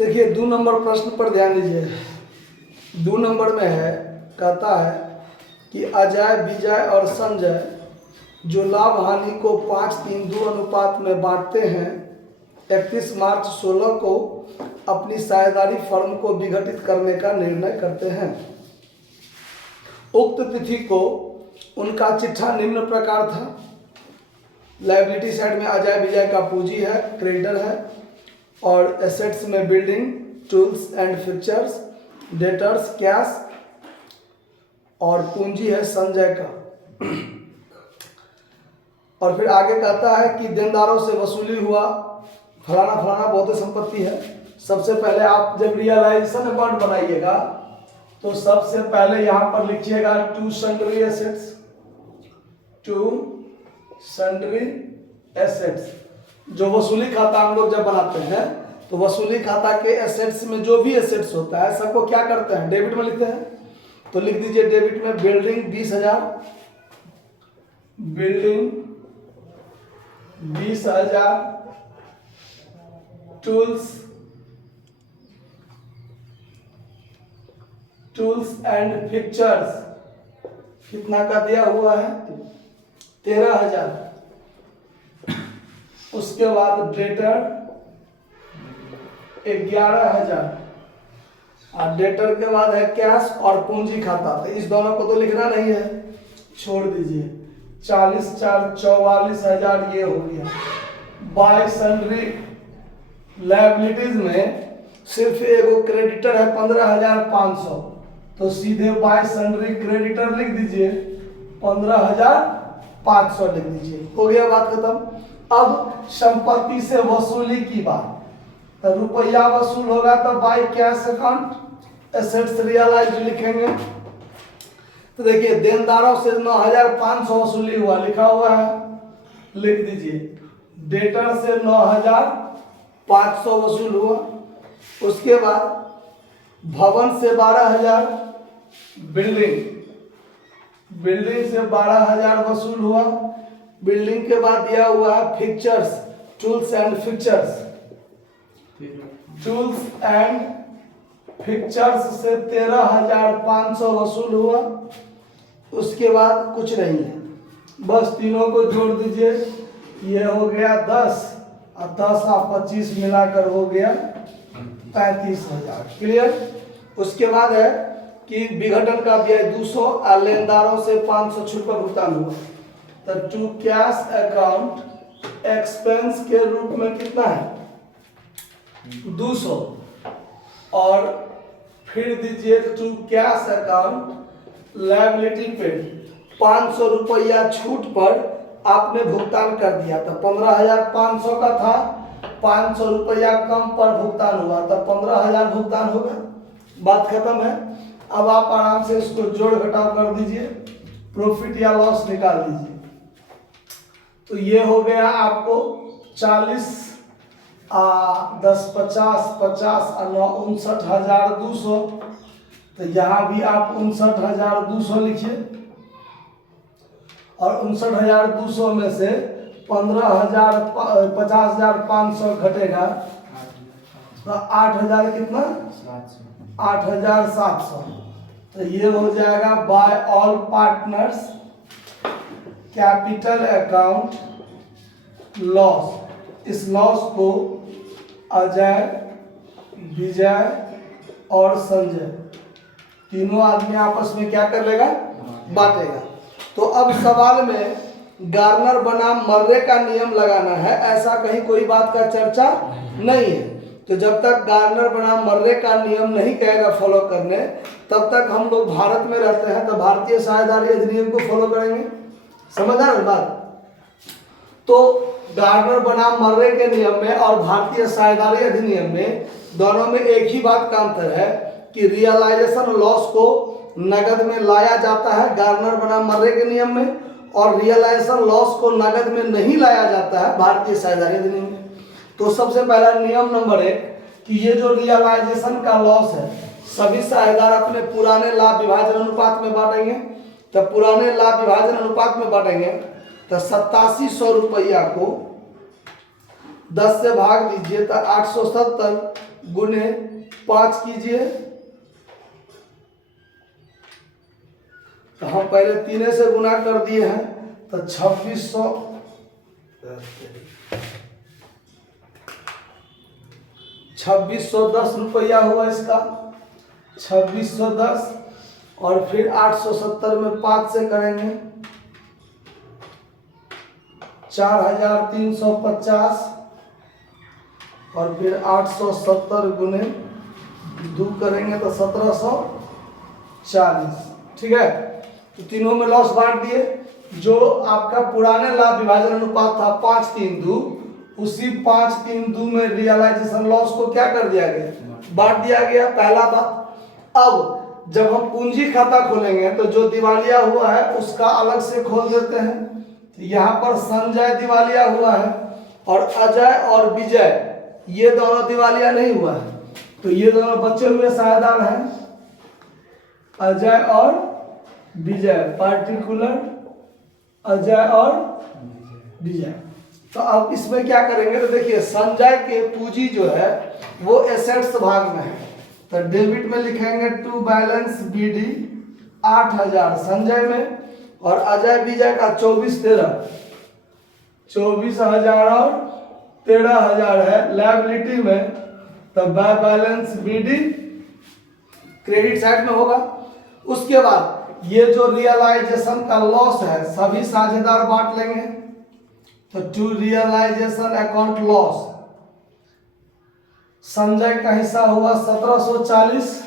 देखिए 2 नंबर प्रश्न पर ध्यान दीजिए। 2 नंबर में है, कहता है कि अजय, विजय और संजय जो लाभ हानि को 5-3-2 अनुपात में बांटते हैं, 31 मार्च 16 को अपनी साझेदारी फर्म को विघटित करने का निर्णय करते हैं। उक्त तिथि को उनका चिट्ठा निम्न प्रकार था। लायबिलिटी साइड में अजय विजय का पूंजी है, क्रेडिटर है, और एसेट्स में building, tools and fixtures, debtors, cash, और पूंजी है संजय का। और फिर आगे कहता है कि देनदारों से वसूली हुआ फलाना फलाना बहुत संपत्ति है। सबसे पहले आप जब रियलाइजेशन अकाउंट बनाइएगा तो सबसे पहले यहां पर लिखिएगा to sundry assets, to sundry assets. जो वसूली खाता हम लोग जब बनाते हैं तो वसूली खाता के एसेट्स में जो भी एसेट्स होता है सबको क्या करते हैं, डेबिट में लिखते हैं। तो लिख दीजिए डेबिट में building 20,000, building 20,000, tools and fixtures कितना का दिया हुआ है, 13,000। उसके बाद डेटर 11,000, और डेटर के बाद है कैश और पूंजी खाता। तो इस दोनों को तो लिखना नहीं है, छोड़ दीजिए। 40,4 44,000 ये हो गया। बाय सन्ड्री लायबिलिटीज में सिर्फ एगो क्रेडिटर है 15,500, तो सीधे बाय सन्ड्री क्रेडिटर लिख दीजिए 15,500 लिख दीजिए। हो गया, बात खत्म। अब संपत्ति से वसूली की बात, तो रुपया वसूल होगा तो by cash account assets realised लिखेंगे। तो देखिए देनदारों से 9,500 वसूली हुआ, लिखा हुआ है, लिख दीजिए। डेटर से 9,500 वसूल हुआ। उसके बाद भवन से 12,000, बिल्डिंग से 12,000 वसूल हुआ। बिल्डिंग के बाद दिया हुआ है fixtures, tools and fixtures, tools and fixtures से 13,500 वसूल हुआ। उसके बाद कुछ नहीं है, बस तीनों को जोड़ दीजिए, ये हो गया 10 और 10 और 25 मिलाकर हो गया 35,000। क्लियर। उसके बाद है कि विघटन का व्यय 200 और लेनदारों से 500 छूट पर भुगतान हुआ। तो टू कैश अकाउंट एक्सपेंस के रूप में कितना है, 200, और फिर दीजिए टू कैश अकाउंट लायबिलिटी पे 500 रुपया छूट पर आपने भुगतान कर दिया। तो 15,500 का था, 500 रुपया कम पर भुगतान हुआ, तो 15,000 भुगतान होगा। बात खत्म है। अब आप आराम से इसको जोड़ घटाव कर दीजिए, प्रॉफिट या लॉस निकाल दीजिए। तो ये हो गया आपको 40 10 50 50 और 9 59,200। तो यहाँ भी आप 59,200 लिखिए, और 59,200 में से 50,500 घटेगा तो 8,000 कितना, 8,700। तो ये हो जाएगा by all partners capital account loss. इस लॉस को अजय, विजय और संजय तीनों आदमी आपस में क्या कर लेगा, बांटेगा। तो अब सवाल में गार्नर बनाम मर्रे का नियम लगाना है, ऐसा कहीं कोई बात का चर्चा नहीं है। तो जब तक गार्नर बनाम मर्रे का नियम नहीं कहेगा फॉलो करने, तब तक हम लोग भारत में रहते हैं तो भारतीय साझेदारी अधिनियम को फॉलो करेंगे। समझ आ रही बात। तो गार्नर बनाम मर्रे के नियम में और भारतीय साझेदारी अधिनियम में दोनों में एक ही बात का अंतर है कि रियलाइजेशन लॉस को नगद में लाया जाता है गार्नर बनाम मर्रे के नियम में, और रियलाइजेशन लॉस को नगद में नहीं लाया जाता है भारतीय साझेदारी अधिनियम में। तो सबसे पहला नियम नंबर 1 कि ये जो रियलाइजेशन का लॉस है सभी साझेदार अपने पुराने लाभ विभाजन अनुपात में बांटेंगे। तो पुराने लाभ विभाजन अनुपात में बांटेंगे तो 8700 रुपया को 10 से भाग दीजिए तो 870 गुने 5 कीजिए, तो हम पहले 3 से गुना कर दिए हैं तो 2610 रुपया हुआ इसका, 2610। और फिर 870 में 5 से करेंगे 4350, और फिर 870 गुने 2 करेंगे तो 1740। ठीक है, तो तीनों में लॉस बांट दिए। जो आपका पुराने लाभ विभाजन अनुपात था 5-3-2, उसी 5-3-2 में रियलाइजेशन लॉस को क्या कर दिया गया, बांट दिया गया। पहला बात। अब जब हम पूंजी खाता खोलेंगे तो जो दिवालिया हुआ है उसका अलग से खोल देते हैं। तो यहाँ पर संजय दिवालिया हुआ है और अजय और विजय ये दोनों दिवालिया नहीं हुआ है, तो ये दोनों बचे हुए साझेदार हैं, अजय और विजय, पार्टिकुलर अजय और विजय। तो अब इसमें क्या करेंगे, तो देखिए संजय के पूंजी जो है वो एसेट्स भाग में है, तो डेबिट में लिखेंगे टू बैलेंस बीडी 8000 संजय में, और अजय विजय का 24,000 और 13,000 है लायबिलिटी में, तो by balance BD credit side में होगा। उसके बाद ये जो रियलाइजेशन का लॉस है सभी साझेदार बांट लेंगे, तो to realisation account loss Sanjay का हिस्सा हुआ 1740,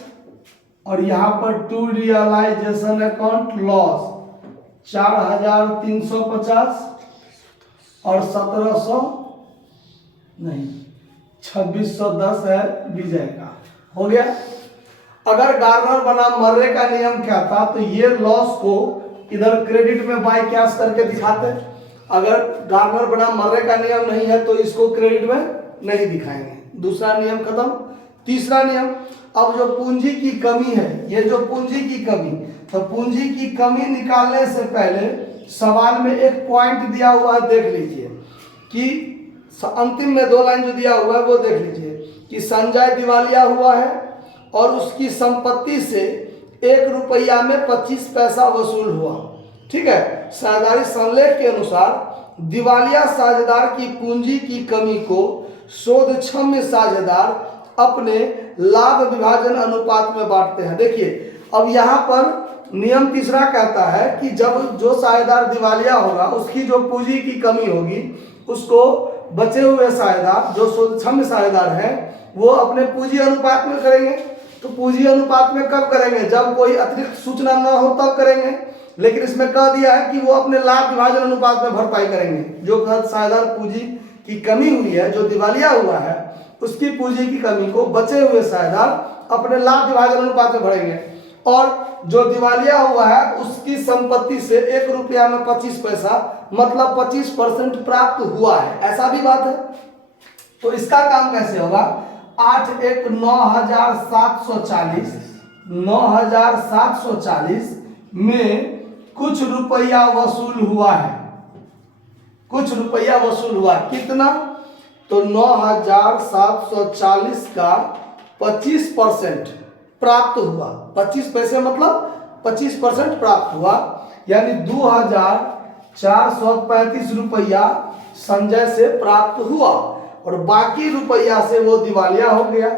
और यहाँ पर टू रियलाइजेशन अकाउंट लॉस 4350 और 2610 है विजय का। हो गया। अगर गार्नर बनाम मर्रे का नियम क्या था, तो ये लॉस को इधर क्रेडिट में बाय कैश करके दिखाते। अगर गार्नर बनाम मर्रे का नियम नहीं है तो इसको क्रेडिट में नहीं दिखाएंगे। दूसरा नियम खत्म। तीसरा नियम, अब जो पूंजी की कमी है, ये जो पूंजी की कमी, तो पूंजी की कमी निकालने से पहले सवाल में एक पॉइंट दिया हुआ है, देख लीजिए कि अंतिम में 2 लाइन जो दिया हुआ है वो देख लीजिए कि संजय दिवालिया हुआ है और उसकी संपत्ति से 1 रुपया में 25 पैसा वसूल हुआ। ठीक है, साझेदारी संलेख के अनुसार दिवालिया साझेदार की पूंजी की कमी को शोधक्षम्य साझेदार अपने लाभ विभाजन अनुपात में बांटते हैं। देखिए अब यहाँ पर नियम तीसरा कहता है कि जब जो साझेदार दिवालिया होगा उसकी जो पूंजी की कमी होगी उसको बचे हुए साझेदार जो शोधक्षम्य साझेदार हैं वो अपने पूंजी अनुपात में करेंगे। तो पूंजी अनुपात में कब करेंगे, जब कोई अतिरिक्त सूचना न हो तब करेंगे। लेकिन इसमें कह दिया है कि वो अपने लाभ विभाजन अनुपात में भरपाई करेंगे। जो साझेदार पूंजी की कमी हुई है, जो दिवालिया हुआ है, उसकी पूंजी की कमी को बचे हुए साझेदार अपने लाभ विभाजन अनुपात में भरेंगे। और जो दिवालिया हुआ है उसकी संपत्ति से 1 रुपया में 25 पैसा मतलब 25% प्राप्त हुआ है, ऐसा भी बात है। तो इसका काम कैसे होगा, 8-1 9,740 में कुछ रुपया वसूल हुआ है। कुछ रुपया वसूल हुआ कितना, तो 9,740 का 25% प्राप्त हुआ। 25 पैसे मतलब 25% प्राप्त हुआ, यानी 2,435 रुपया संजय से प्राप्त हुआ और बाकी रुपया से वो दिवालिया हो गया।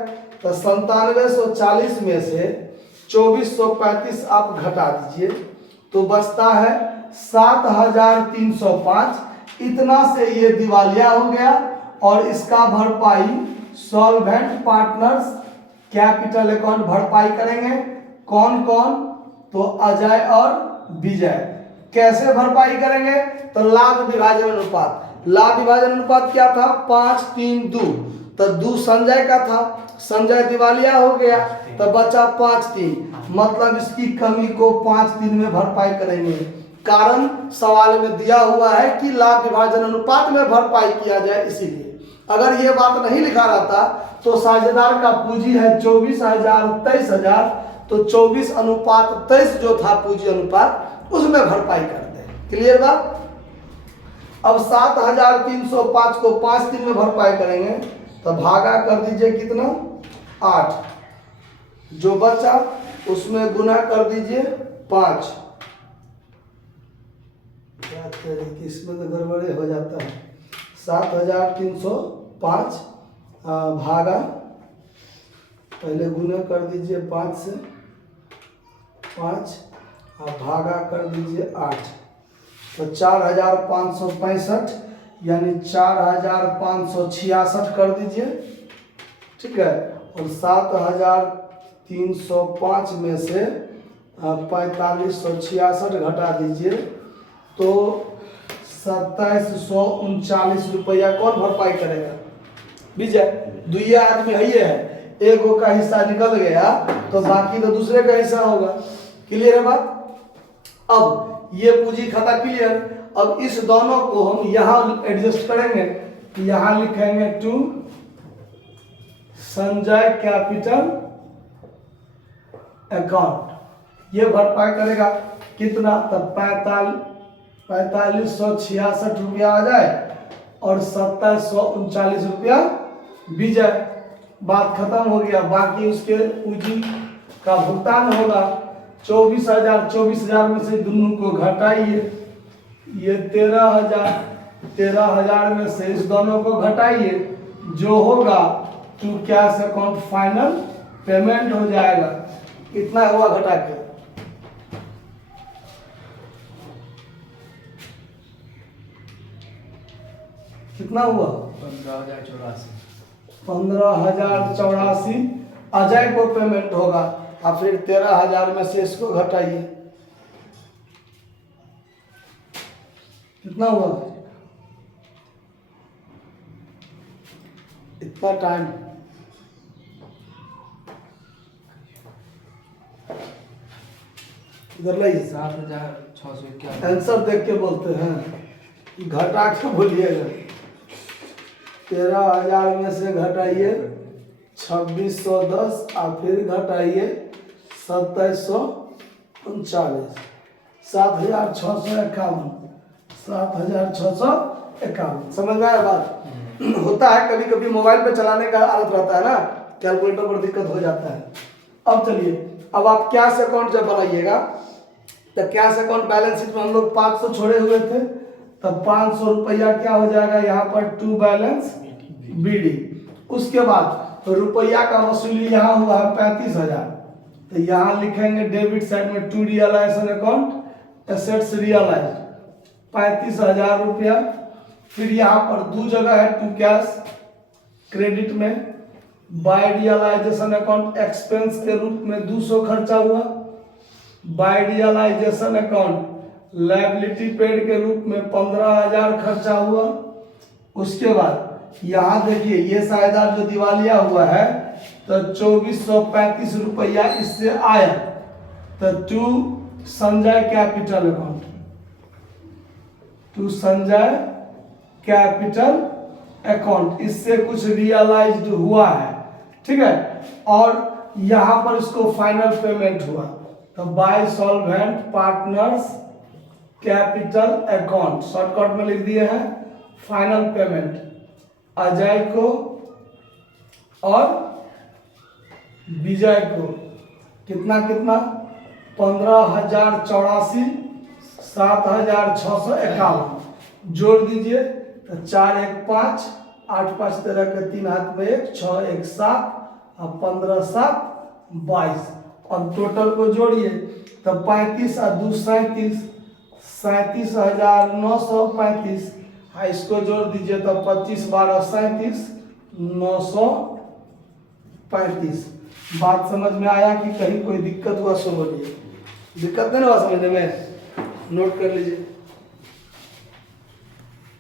तो 9740 में से 2435 आप घटा दीजिए तो बचता है 7305। इतना से ये दिवालिया हो गया और इसका भरपाई सॉल्वेंट पार्टनर्स कैपिटल अकाउंट भरपाई करेंगे। कौन कौन, तो अजय और विजय। कैसे भरपाई करेंगे, तो लाभ विभाजन अनुपात। लाभ विभाजन अनुपात क्या था, 5-3-2। तो 2 संजय का था, संजय दिवालिया हो गया तो बचा 5-3, मतलब इसकी कमी को 5-3 में भरपाई करेंगे। कारण सवाल में दिया हुआ है कि लाभ विभाजन अनुपात में भरपाई किया जाए, इसीलिए। अगर ये बात नहीं लिखा रहता तो साझेदार का पूंजी है 24,000-23,000, तो 24:23 जो था पूंजी अनुपात उसमें भरपाई करते हैं। क्लियर बात। अब 7305 को 5 दिन में भरपाई करेंगे तो भागा कर दीजिए कितना 8, जो बचा उसमें गुना कर दीजिए 5। क्या तरीके इसमें तो गड़बड़े हो जाता है। 7305 भागा, पहले गुना कर दीजिए 5 से 5 और भागा कर दीजिए 8, तो 4565 यानी 4566 कर दीजिए, ठीक है। और 7305 में से 4566 घटा दीजिए तो 2739 रुपया कौन भरपाई करेगा? विजय, दुइया आदमी है, एक का हिस्सा निकल गया तो बाकी तो दूसरे का हिस्सा होगा। क्लियर है बात? अब ये पूंजी खाता क्लियर। अब इस दोनों को हम यहाँ एडजस्ट करेंगे, यहाँ लिखेंगे टू संजय कैपिटल अकाउंट। ये भरपाई करेगा कितना? तब 4566 रुपया आ जाए और 2739 रुपया विजय। बात खत्म हो गया। बाकी उसके पूंजी का भुगतान होगा 24,000 में से दोनों को घटाइए, ये 13,000 में से इस दोनों को घटाइए, जो होगा to cash account final payment हो जाएगा। कितना हुआ घटा के? कितना हुआ? 15,084 अजय को पेमेंट होगा। और फिर 13,000 में से इसको घटाइए, कितना हुआ? इतना टाइम इधर लाइए। 7,651 आंसर देख के बोलते हैं, घटा के बोलिएगा। 13,000 में से घटाइए 2610 और फिर घटाइए 2739, 7,651, 7,651। समझ में आया बात? होता है कभी कभी मोबाइल पे चलाने का आदत रहता है ना, कैलकुलेटर पर दिक्कत हो जाता है। अब चलिए, अब आप कैश अकाउंट जब बनाइएगा तो कैश अकाउंट बैलेंस शीट में हम लोग 500 छोड़े हुए थे, तब 500 रुपया क्या हो जाएगा यहाँ पर टू बैलेंस बीडी। उसके बाद रुपया का वसूली यहाँ हुआ है 35,000, तो यहाँ लिखेंगे डेबिट साइड में to realisation account assets realise 35,000 रुपया। फिर यहाँ पर दो जगह है टू कैश क्रेडिट में, बाय रियलाइजेशन अकाउंट एक्सपेंस के रूप में 200 खर्चा हुआ, by realisation account liability paid के रूप में 15,000 खर्चा हुआ। उसके बाद यहाँ देखिए ये साझेदार जो दिवालिया हुआ है तो 2435 रुपया इससे आया, तो to Sanjay capital account, to Sanjay capital account, इससे कुछ रियलाइज्ड हुआ है, ठीक है। और यहाँ पर इसको फाइनल पेमेंट हुआ, तो bye solvent partners capital account, shortcut में लिख दिए हैं फाइनल पेमेंट अजय को और विजय को। कितना कितना? 15,084, 7,651 जोड़ दीजिए तो 4 1 5, 8 5 13 के 3 हाथ में 1, 6 1 7 और 15 7 22। अब टोटल को जोड़िए तो 35 और 2 37, 37,935। इसको जोड़ दीजिए तो 25 12 37, 935। बात समझ में आया कि कहीं कोई दिक्कत हुआ? सो बोलिए। दिक्कत नहीं हुआ समझने में? नोट कर लीजिए।